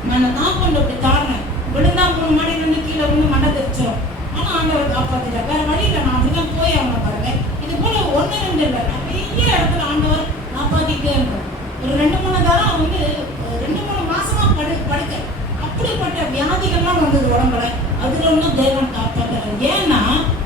நான் லாக் பண்ண அப்படி தாரணேன், விழுந்தா 3 மாடியில இருந்து கீழே வந்து மண்டை தெரிச்சோம். ஆனா ஆண்டவர் காப்பாத்திட்டா, வேற வழி இல்லை, நான் அப்படிதான் போய் அவங்க பாருங்க. இது போல 1-2 இல்லை, நிறைய இடத்துல ஆண்டவர் காப்பாத்திட்டே இருந்தோம். ஒரு 2-3 தரம் வந்து 2-3 மாசமா படுக்க அப்படிப்பட்ட வியாதிகள்லாம் வந்தது உடம்புல. அதுல ஒன்றும் தேவன் காப்பாற்றுறாரு. ஏன்னா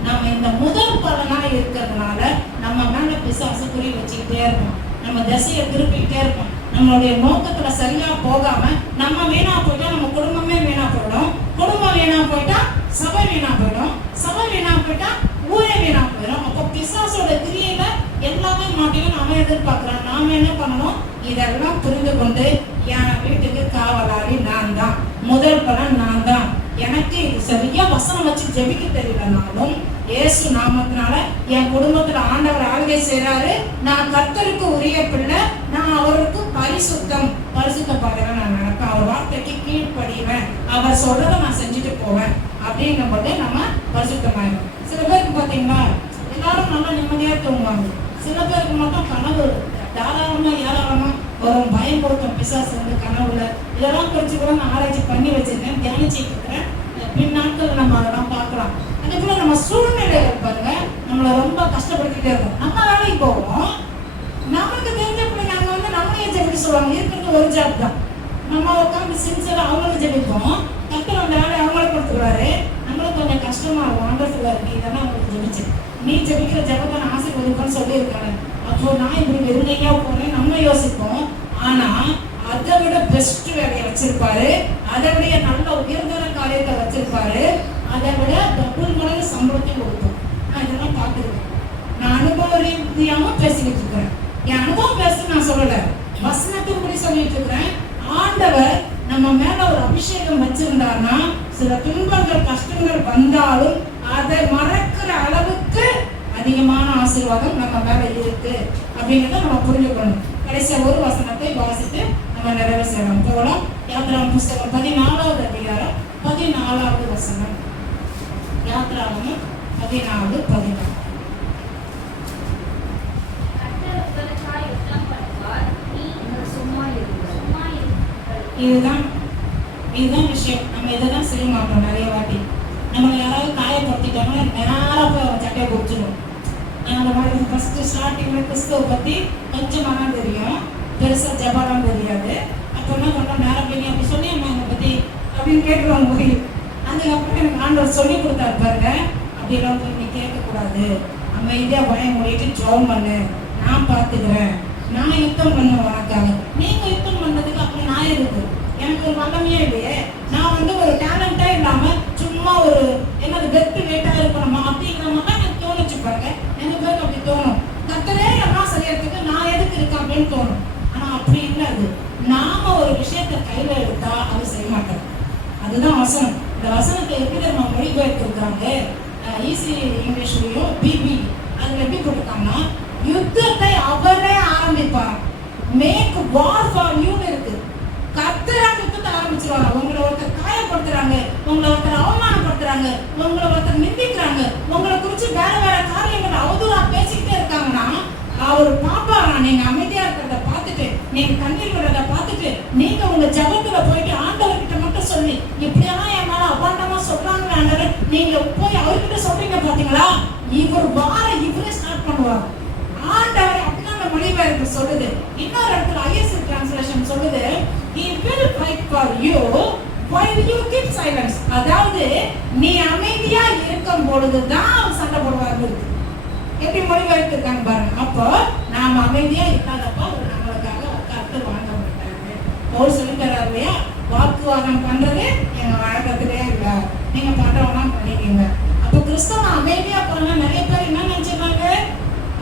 நம்ம இந்த முதல் பலனா இருக்கிறதுனால நம்ம மேல பிசாசு குறி வச்சுக்கிட்டே இருப்போம், நம்ம திசையை திருப்பிக்கிட்டே இருப்போம். நம்மளுடைய நோக்கத்துல சரியா போகாம நம்ம வீணா போயிட்டா நம்ம குடும்பமே வீணா போயிடும், குடும்பம் வீணா போயிட்டா சபை வீணா போயிடும், சபை வீணா போயிட்டா ஊரே வீணா போயிடும். அப்போ பிசாசோட கிரியையில எல்லாமே மாட்டிலும் நாம எதிர்பார்க்கிறோம். நாம என்ன பண்ணணும்? இதெல்லாம் புரிந்து கொண்டு என் வீட்டுக்கு காவலாளி நான் தான், முதல் பலன் நான் தான். எனக்கு இது சரியா வசனம் வச்சு ஜெபிக்க தெரியலனாலும் இயேசு நாமத்தினால என் குடும்பத்துல ஆண்டவர் ஆளுகை செய்யறாரு. நான் கர்த்தருக்கு உரிய பிள்ளை, நான் அவருக்கு பரிசுத்தப்படுறேன், நான் நினைப்பேன், அவர் வார்த்தைக்கு கீழ்ப்படிவேன், அவர் சொல்றதை நான் செஞ்சுட்டு போவேன். அப்படிங்கும் போது நம்ம பரிசுத்தமாயிடும். சில பேருக்கு பாத்தீங்கன்னா எல்லாரும் நல்லா நிம்மதியா தூங்குவாங்க, சில பேருக்கு மட்டும் கனவு தாராளமா ஏராளமா வரும், பயன்படுத்தும் பிசாசு வந்து கனவுல. இதெல்லாம் குறிச்சு கூட நான் ஆராய்ச்சி பண்ணி வச்சிருக்கேன், தியானிச்சுட்டு இருக்கிறேன். பின் நாட்கள் நம்ம அதெல்லாம் பார்க்கலாம். அதே போல நம்ம சூழ்நிலைகள் பாருங்க நம்மளை ரொம்ப கஷ்டப்படுத்திட்டே இருக்கும். நம்ம வேலைக்கு போவோம், நமக்கு தெரிஞ்ச பிள்ளைங்க அங்க வந்து நம்மளையே ஜெபிக்க சொல்லுவாங்க, இருக்கிறது ஒரு ஜாப் தான், நம்ம உட்காந்து சின்சியரா அவங்களுக்கு ஜெபிப்போம், கர்த்தர் அந்த வேலையை அவங்களுக்கு கொடுத்துருவாரு. நம்மளுக்கு கொஞ்சம் கஷ்டமா இருக்கும். ஆண்டவர் சொல்லுவாரு, நீ தானே அவங்களுக்கு ஜெபிச்சு, நீ ஜெபிக்கிற ஜெபத்தை நான் ஆசீர்வதிப்பேன்னு சொல்லியிருக்காரு. அப்போ நான் இப்படி வெறுமையா போறேன் நம்ம யோசிப்போம். ஆனா அதை விட பெஸ்ட் வேலையை வச்சிருப்பாரு, அதை விட நல்ல உயர்ந்தர காரியத்தை வச்சிருப்பாரு, அதை விட டபுள் மடங்கு சம்பளத்தையும் கொடுப்போம். நான் இதெல்லாம் பார்த்துருக்கேன், நான் அனுபவ ரீதியாகவும் பேசிக்கிட்டு இருக்கிறேன். என் அனுபவம் பேச நான் சொல்லல, வசனத்தின்படி சொல்லிட்டு இருக்கிறேன். ஆண்டவர் நம்ம மேல ஒரு அபிஷேகம் வச்சிருந்தாருன்னா சில துன்பங்கள் கஷ்டங்கள் வந்தாலும் அதை மறக்கிற அளவுக்கு அதிகமான ஆசீர்வாதம் நம்ம மேல இருக்கு அப்படிங்கிறத நம்ம புரிஞ்சுக்கணும். கடைசியா ஒரு வசனத்தை வாசித்து நம்ம நிறைவு செய்யலாம். போகலாம். யாத்ராகமம் புஸ்தகம் 14வது அதிகாரம் 14வது வசனம். யாத்ராகமம் 14:14. இதுதான் விஷயம். நம்ம இதை தான் செய்ய மாட்டோம் நிறைய வாட்டி. நம்மளை யாராவது காயப்படுத்திட்டாங்கன்னா நேராக போய் சட்டையை பிடிச்சிடும். அந்த மாதிரி ஃபர்ஸ்ட் ஸ்டார்டிங்கில் கிறிஸ்துவை பற்றி கொஞ்சமாக தான் தெரியும், பெருசாக ஜபாலாம் தெரியாது. அப்போ என்ன பண்ணுறோம், நேரம் போய் அப்படி சொல்லி அம்மா என்னை பற்றி அப்படின்னு கேட்குறோம் போய். அதுக்கப்புறம் எனக்கு ஆண்டவர் சொல்லி கொடுத்தாரு பாருங்க, அப்படிலாம் போய் நீ கேட்கக்கூடாது, அமைதியாக பயம் மூடிட்டு ஜெபம் பண்ணு, நான் பார்த்துக்கிறேன், நான் யுத்தம் பண்ணுவேன் உனக்காக. நீங்கள் யுத்தம் பண்ணுறதுக்கு அப்படி நான் இருக்கு, எனக்கு ஒரு வல்லமையே இல்லையே, நான் வந்து ஒரு டேலண்டா இல்லாம சும்மா ஒரு என்னது வெத்து வேட்டா இருக்கணுமா அப்படிங்கிற மாதிரி எனக்கு தோணுச்சு பாருங்க. எங்க பேருக்கு அப்படி தோணும், கர்த்தரே எல்லாம் செய்யறதுக்கு நான் எதுக்கு இருக்கேன் அப்படின்னு தோணும். ஆனா அப்படி இல்லை. அது நாம ஒரு விஷயத்த கையில எடுத்தா அது செய்ய மாட்டோம். அதுதான் வசனம். இந்த வசனத்தை எப்படி நம்ம மொழிபெயர்த்து இருக்காங்க, ஈஸி இங்கிலீஷ்லயும் பிபி அதுல எப்படி போட்டிருக்காங்கன்னா, யுத்தத்தை அவரே ஆரம்பிப்பார், மேக் வார் ஃபார் யூன்னு இருக்கு. கர்த்தரா யுத்தத்தை ஆரம்பிச்சிருவாங்க. உங்களை ஒருத்தர் காயப்படுத்துறாங்க, உங்களை ஒருத்தர் அவமானப்படுத்துறாங்க, உங்களை ஒருத்தர் நிந்திக்கிறாங்க, உங்களை குறிச்சு வேற வேற காரியங்கள் அவதூறா பேசிக்கிட்டே இருக்காங்கன்னா அவர் பாப்பாரா நீங்க அமைதியா இருக்கிறத பார்த்துட்டு, நீங்க கண்ணீர் விடுறத பார்த்துட்டு, நீங்க உங்க ஜபத்துல போயிட்டு ஆண்டவர்கிட்ட மட்டும் சொல்லி இப்படியெல்லாம் என் மேல அபாண்டமா சொல்றாங்க ஆண்டவர், நீங்க போய் அவர்கிட்ட சொல்றீங்க பாத்தீங்களா, இவரே ஸ்டார்ட் பண்ணுவார் ஆண்டவர். அப்படின்னா அந்த மொழிபெயர்ப்பு சொல்லுது. இன்னொரு இடத்துல ஐஎஸ்எல் டிரான்ஸ்லேஷன் சொல்லுது, he will fight for you while you keep silence. அதாவது நீ அமைதியா இருக்கும் பொழுதுதான் அவர் சண்டை போடுவார். எப்படி மொழிபெயர்த்து இருக்காங்க பாருங்க. அப்போ நாம அமைதியா இல்லாதப்போ அவர் நம்மளுக்காக உட்கார்ந்து வாங்க மாட்டாங்க. அவர் சொல்லி தர்றாரு இல்லையா, வாக்குவாதம் பண்றது எங்க வழக்கத்திலே இல்லை, நீங்க பண்றவங்களாம் பண்ணிக்கீங்க. அப்போ கிறிஸ்தவ அமைதியா போனா நிறைய பேர் என்ன நினைச்சிருக்காங்க,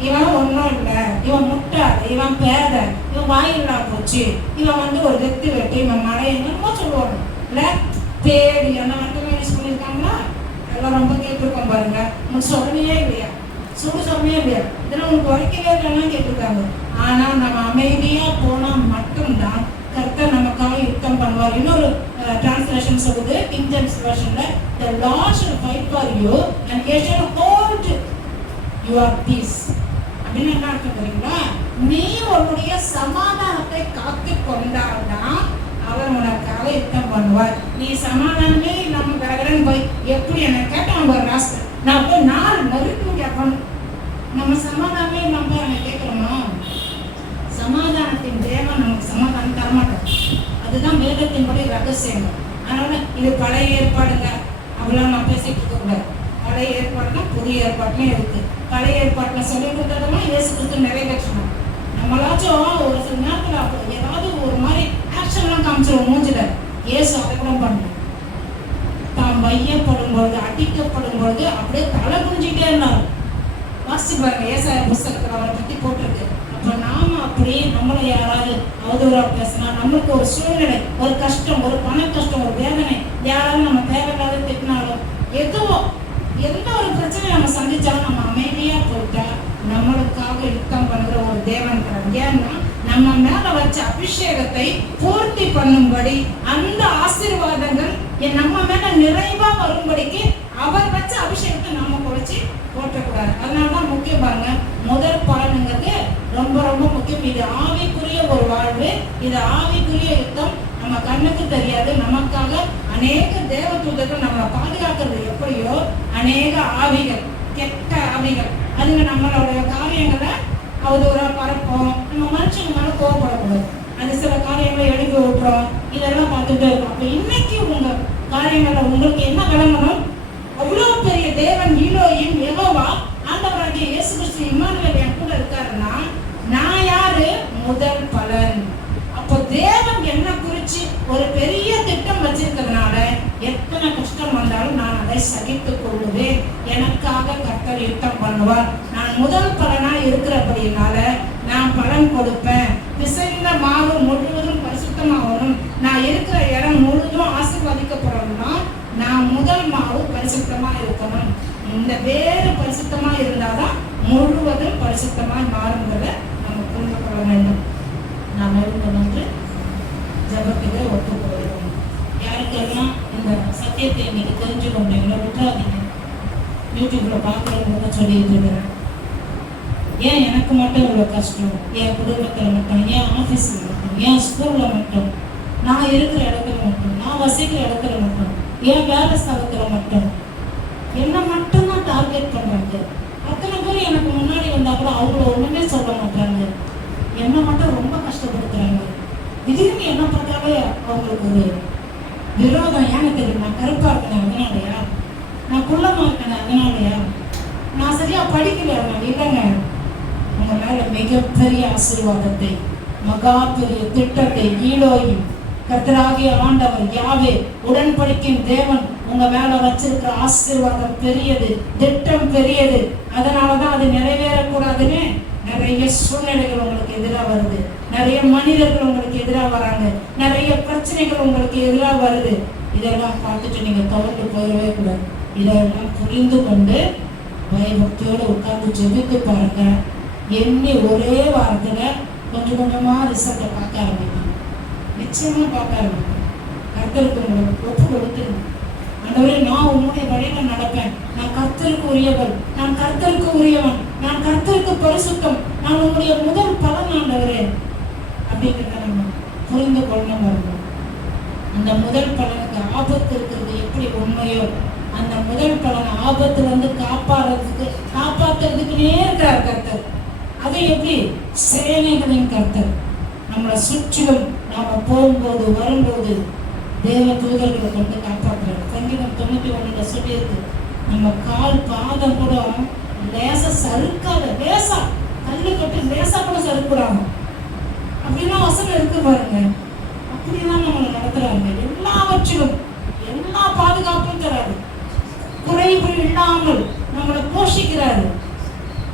இவன் ஒன்றும் இல்லை, இவன் முட்டாள், இவன் பேத, இவன் வாயில்லா போச்சு, இவன் ஒரு வெத்து வெட்டி இவன் மழை என்னமோ சொல்லுவாங்க இல்ல, பேடி என்ன மட்டுமே யூஸ் பண்ணியிருக்காங்களா, எல்லாம் ரொம்ப கேட்டிருக்கோம் பாருங்க. உங்களுக்கு சொல்லலையே இல்லையா, சுடுசொல்லையே இல்லையா, இதெல்லாம் உங்களுக்கு உரைக்கவே இல்லைன்னா கேட்டிருக்காங்க. ஆனா நம்ம அமைதியா போனா மட்டும்தான் கர்த்தர் நமக்காக யுத்தம் பண்ணுவார். இன்னொரு டிரான்ஸ்லேஷன் சொல்லுது, கிங் ஜேம்ஸ் வெர்ஷன்ல, the Lord shall fight for you and he shall hold your peace. அப்படின்னு என்ன அர்த்தம் தெரியுங்களா, நீ உன்னுடைய சமாதானத்தை காத்து கொண்டால்தான் அவர் உனக்காக யுத்தம் பண்ணுவார். நீ சமாதானமே இல்லாம கடகடன் போய் எப்படி என்ன கேட்டான் ஒரு ராஸ்டர், நான் போய் 4 மறுப்பு கேட்கணும். நம்ம சமாதானமே இல்லாம என்ன கேட்கிறோமா, சமாதானத்தின் தேவன் நமக்கு சமாதானம் தரமாட்டோம். அதுதான் வேதத்தின்படி ரகசியங்கள். அதனால இது பழைய ஏற்பாடுங்க, அவ்வளோ நான் பேசிட்டு இருக்க கூடாது. பழைய ஏற்பாடுனா புதிய ஏற்பாட்டுலயும் இருக்கு. பழைய ஏற்பாட்டுல சொல்லி கொடுத்ததெல்லாம் இயேசு கிறிஸ்து நிறைவேற்றணும். நம்மளாச்சும் ஒரு சில நேரத்துல ஏதாவது ஒரு மாதிரி ஆக்ஷன்லாம் காமிச்சிருவோம் மூஞ்சில. இயேசு அதை கூட பண்ணணும். தாம் வையப்படும் பொழுது, அடிக்கப்படும் பொழுது அப்படியே தலை குனிஞ்சிட்டே இருந்தார். வாசிச்சு பாருங்க, ஏசாயா புஸ்தகத்துல அவரை பத்தி போட்டிருக்கு. அப்ப நாம அப்படியே நம்மளை யாராவது அவதூறா பேசினா, நம்மளுக்கு ஒரு சூழ்நிலை, ஒரு கஷ்டம், ஒரு பண கஷ்டம், ஒரு வேதனை, யாராவது நம்ம தேவையில்லாத திட்டினாலும், எந்த ஒரு பிரச்சனை நம்ம சந்திச்சாலும் நம்ம அமைதியா போயிட்டா நம்மளுக்காக யுத்தம் பண்ற ஒரு தேவன் இருக்கிறார். ஏன்னா நம்ம மேல வச்ச அபிஷேகத்தை பூர்த்தி பண்ணும்படி, அந்த ஆசீர்வாதங்கள் நம்ம மேல நிறைவா வரும்படிக்கு அவர் வச்ச அபிஷேகத்தை நம்ம குறைச்சி போட்டக்கூடாது. அதனாலதான் முக்கியம் பாருங்க, முதல் பலனுங்கிறது ரொம்ப ரொம்ப முக்கியம். இது ஆவிக்குரிய ஒரு வாழ்வு, இது ஆவிக்குரிய யுத்தம். நம்ம கண்ணுக்கு தெரியாது, நமக்காக அநேக தேவ தூதர்கள் நம்மளை பாதுகாக்கிறது எப்படியோ, அநேக ஆவிகள், கெட்ட ஆவிகள், அதுங்க நம்மளோட காரியங்களை அவதூறா பரப்போம். நம்ம மனுஷங்க மேல கோவப்படக்கூடாது, அது சில காரியங்களை எழுதி விட்டுறோம், இதெல்லாம் பார்த்துட்டு இருக்கோம். அப்ப இன்னைக்கு உங்க காரியங்களை உங்களுக்கு என்ன விளங்கணும், அவ்வளவு பெரிய தேவன் ஈலோயின் யெகோவா ஆண்டவராகிய இயேசு கிறிஸ்து இம்மானுவேல் என் கூட இருக்காருன்னா நான் யாரு, முதல் பலன். அப்போ தேவன் என்ன குறிச்சு ஒரு பெரிய திட்டம் வச்சிருக்கிறதுனால எத்தனை கஷ்டம் வந்தாலும் நான் அதை சகித்துக் கொள்ளுவேன். எனக்காக கர்த்தர் யுத்தம் பண்ணுவார். நான் முதல் பலனா இருக்கிறபடினால நான் பலன் கொடுப்பேன். பிசைந்த மாவு முழுவதும் பரிசுத்தமாகணும், நான் இருக்கிற இடம் முழுவதும் ஆசீர்வதிக்கப்படணும்னா நான் முதல் மாவு பரிசுத்தமா இருக்கணும். இந்த வேறு பரிசுத்தமா இருந்தாதான் முழுவதும் பரிசுத்தமாய் மாறுங்கிறத நம்ம புரிந்து கொள்ள வேண்டும். நாம் எழுந்து ஜபத்திலே ஒப்புக்கொள்கிறோம். யாருக்கெல்லாம் இந்த சத்தியத்தை இன்னைக்கு தெரிஞ்சுக்க முடியுங்களோ விட்டுறாதீங்க. யூடியூப்ல பார்க்குறவங்க சொல்லிட்டு இருக்கிறேன், ஏன் எனக்கு மட்டும் இவ்வளோ கஷ்டம், என் குடும்பத்தில் மட்டும், என் ஆஃபீஸில் மட்டும், என் ஸ்கூலில் மட்டும், நான் இருக்கிற இடத்துல மட்டும், நான் வசிக்கிற இடத்துல மட்டும், என் வேலை ஸ்தலத்தில் மட்டும், என்னை மட்டும்தான் டார்கெட் பண்ணுறாங்க. அத்தனை பேர் எனக்கு முன்னாடி வந்தால் கூட அவங்கள ஒன்றுமே சொல்ல மாட்டாங்க, என்னை மட்டும் ரொம்ப கஷ்டப்படுத்துறாங்க. திடீர்னு என்ன பார்த்தாலே அவங்களுக்கு ஒரு விரோதம். ஏன்னு தெரியும், நான் கருப்பாக இருக்கேன் அதனாலயா, நான் குள்ளமாக இருக்கேன் அதனாலயா, நான் சரியா படிக்கல அதனால இல்லைங்க. உங்க மேல மிகப்பெரிய ஆசீர்வாதத்தை, மகா பெரிய திட்டத்தை ஈலோயின் கர்த்தராகிய ஆண்டவர் யாவே உடன்படிக்கையின் தேவன் உங்க மேல வச்சிருக்கிற ஆசீர்வாதம் பெரியது, திட்டம் பெரியது. அதனாலதான் அது நிறைவேறக்கூடாதுன்னு நிறைய சூழ்நிலைகள் உங்களுக்கு எதிராக வருது, நிறைய மனிதர்கள் உங்களுக்கு எதிராக வராங்க, நிறைய பிரச்சனைகள் உங்களுக்கு எதிராக வருது. இதெல்லாம் பார்த்துட்டு நீங்க தவறு போயிடவே கூடாது. இதெல்லாம் புரிந்து கொண்டு பயபக்தியோடு உட்கார்ந்து ஜெபித்து பாருங்க. எண்ணி ஒரே வாரத்துல கொஞ்சம் கொஞ்சமா ரிசல்ட்டை பார்க்க ஆரம்பிக்கும், நிச்சயமா பார்க்க ஆரம்பிக்கும். கர்த்தருக்கு உங்களை ஒப்பு கொடுத்துருங்க. ஆண்டவரே, நான் உம்முடைய வழியில நடப்பேன். நான் கர்த்தருக்கு உரியவள், நான் கர்த்தருக்கு உரியவன், நான் கர்த்தருக்கு பரிசுத்தம், நான் உங்களுடைய முதல் பலன் ஆண்டவரே அப்படிங்கிறத நம்ம புரிந்து கொள்ளணும். வரணும். அந்த முதல் பலனுக்கு ஆபத்து இருக்கிறது எப்படி உண்மையோ, அந்த முதல் பலன் ஆபத்து வந்து காப்பாத்துறதுக்குனே இருக்கிறார் கர்த்தர். அது எப்படி? சேனைகளின் கர்த்தர் நம்மளை சுற்றிலும் நாம போகும்போது வரும்போது தேவ தூதர்களை கொண்டு காப்பாற்றுறாரு. சங்கீதம் 91 சொல்லியிருக்கு, நம்ம கால் பாதம் கூட லேசா சறுக்காத, லேசா கல்லு கட்டு லேசா கூட சறுக்கூடாது அப்படின்னா வசனம் இருக்கு பாருங்க. அப்படிதான் நம்மளை நடத்துறாங்க. எல்லாவற்றிலும் எல்லா பாதுகாப்பும் தராது, குறைவு இல்லாமல் நம்மளை போஷிக்கிறாரு.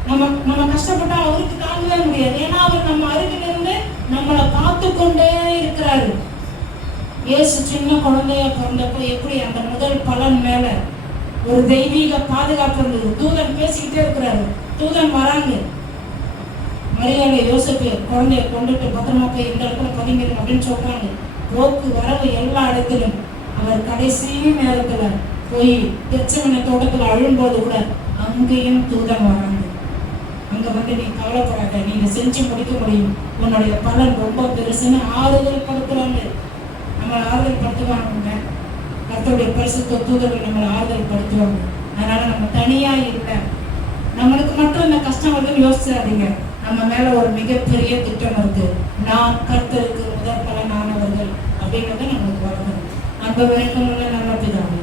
நம்ம கஷ்டப்பட்டா அவருக்கு தாங்கவே முடியாது. ஏன்னா அவர் நம்ம அருகிலிருந்து நம்மளை பார்த்து கொண்டே இருக்கிறாரு. இயேசு சின்ன குழந்தையா பிறந்தப்போ எப்படி அந்த முதல் பலன் மேல ஒரு தெய்வீக பாதுகாப்பு இருந்தது. தூதன் பேசிக்கிட்டே இருக்கிறாரு, தூதன் வராங்க, மரியாதை யோசிப்பு குழந்தைய கொண்டுட்டு பத்திரமா போய் இந்த இடத்துல பதிங்க அப்படின்னு சொல்றாங்க. போக்கு வரவு எல்லா இடத்திலும் அவர் கடைசி நேரத்துல போய் கெத்செமனே தோட்டத்துல அழும்போது கூட அங்கேயும் தூதன் வராங்க. அங்க வந்து நீ கவலைப்படாத, நீங்க செஞ்சு முடிக்க முடியும், உன்னுடைய பலன் ரொம்ப பெருசுன்னு ஆறுதல் படுத்துறாங்க. நம்மளை ஆறுதல் படுத்துவாங்க. கர்த்தருடைய பரிசுத்த தூதர்கள் நம்மளை ஆறுதல் படுத்துவாங்க. அதனால நம்ம தனியா இல்லை. நம்மளுக்கு மட்டும் இந்த கஷ்டம் வருதுன்னு யோசிச்சாதீங்க. நம்ம மேல ஒரு மிகப்பெரிய திட்டம் இருக்கு. நான் கர்த்தருக்கு முதல் பலனானவர்கள் அப்படிங்கிறத நம்மளுக்கு வரணும். அன்பு வரைக்கும் நல்ல பிதாவே,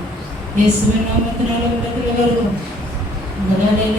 இயேசுவின் நாமத்தினால இடத்துல வருகிறோம். அந்த வேலையில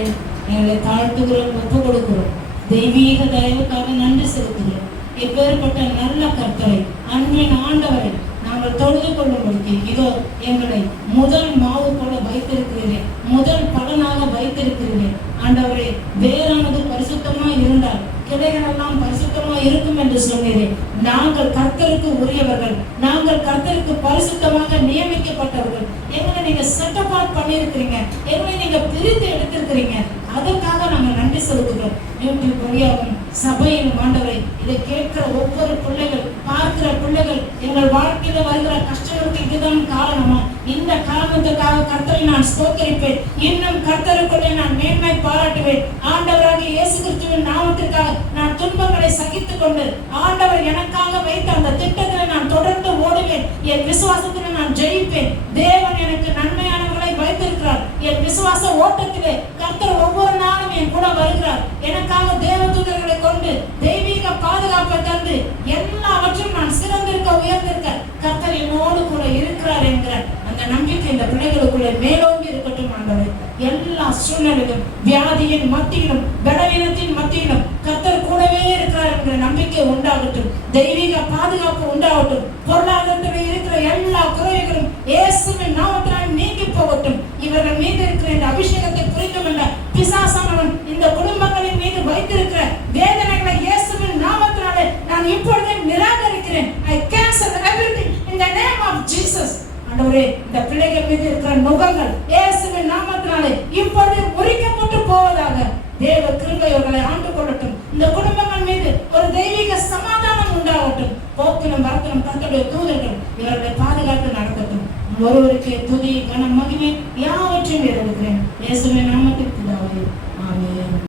எங்களை தாழ்த்துகிறோம், ஒப்பு கொடுக்கிறோம். தெய்வீக தயவுக்காக நன்றி செலுத்துகிறோம். எப்பேற்பட்ட நல்ல கர்த்தரை, அன்பின் ஆண்டவரை நாங்கள் தொழுது கொள்ளும்படிக்கு இதோ எங்களை முதல் மாவு போல வைத்திருக்கிறீர்கள், முதல் பலனாக வைத்திருக்கிறீர்கள். ஆண்டவரே, வேறானது பரிசுத்தமா இருந்தால் கிளைகள் எல்லாம் பரிசுத்தமா இருக்கும் என்று சொன்னீர்கள். நாங்கள் கர்த்தருக்கு உரியவர்கள், நாங்கள் கர்த்தருக்கு பரிசுத்தமாக நியமிக்கப்பட்டவர்கள். எங்களை நீங்க செட் அபார்ட் பண்ணியிருக்கிறீங்க, எங்களை நீங்க பிரித்து எடுத்திருக்கிறீங்க. அதற்காக நாங்கள் நன்றி செலுத்துகிறோம். யூடியூப் வழியாகவும் சபையின் ஆண்டவரை இதை கேட்கிற ஒவ்வொரு பிள்ளைகள், பார்க்கிற பிள்ளைகள், எங்கள் வாழ்க்கையில வருகிற கஷ்டங்களுக்கு இதுதான் காரணமா? இந்த காரணத்துக்காக கர்த்தரை நான் ஸ்தோத்திரிப்பேன். இன்னும் கர்த்தருக்குள்ளே நான் மேன்மை பாராட்டுவேன். ஆண்டவராக இயேசு கிறிஸ்துவின் நாமத்திற்காக நான் துன்பங்களை சகித்துக் கொண்டு ஆண்டவர் எனக்காக வைத்த அந்த திட்டத்தில் நான் தொடர்ந்து ஓடுவேன். என் விசுவாசத்தில் நான் ஜெயிப்பேன். தேவன் எனக்கு நன்மையானவர்களை வைத்திருக்கிறார். என் விசுவாச ஓட்டத்திலே கர்த்தர் ஒவ்வொரு நாளும் என் கூட வருகிறார். எனக்காக தேவதூதர்களை கொண்டு தெய்வீக பாதுகாப்பை தந்து எல்லாவற்றும் நான் சிறந்திருக்க உயர்ந்திருக்க கர்த்தர் என்னோடு கூட இருக்கிறார் என்கிற அந்த நம்பிக்கை இந்த பிள்ளைகளுக்குள்ளே மேலோங்கி இருக்கட்டும். ஆண்டவர் எல்லா சூழ்நிலையிலும், வியாதியின் மத்தியிலும், பலவீனத்தின் மத்தியிலும் கர்த்தர் கூடவே இருக்கிறார் என்கிற நம்பிக்கை உண்டாகட்டும். தெய்வீக பாதுகாப்பு உண்டாகட்டும். பொருளாதாரத்தில் இருக்கிற எல்லா குறைகளும் இயேசுவின் நாமத்தினால் நீங்கி போகட்டும். இவர்கள் மீது இருக்கிற இந்த அபிஷேகத்தை புரிந்து கொண்ட பிசாசானவன் இந்த குடும்பங்களின் மீது வைத்திருக்கிற வேதனைகளை இயேசுவின் நாமத்தினாலே நான் இப்பொழுதே நிராகரிக்கிறேன். I cancel everything in the name of Jesus. ஆண்டவரே, இந்த பிள்ளைகள் மீது இருக்கிற நுகங்கள் இயேசுவின் நாமத்தினாலே இப்பொழுது முறிக்கப்பட்டு போவதாக. தேவ கிருபை அவர்களை ஆண்டு கொள்ளட்டும். இந்த குடும்பங்கள் மீது ஒரு தெய்வீக சமாதானம் உண்டாகட்டும். போக்கிலும் வரத்திலும் கர்த்தருடைய தூதர்கள் இவர்களை பாதுகாத்து நடத்தட்டும். ஒருவருக்கு துதி, கனம், மகிமை யாவற்றையும் எடுக்கிறேன் இயேசுவின் நாமத்தில்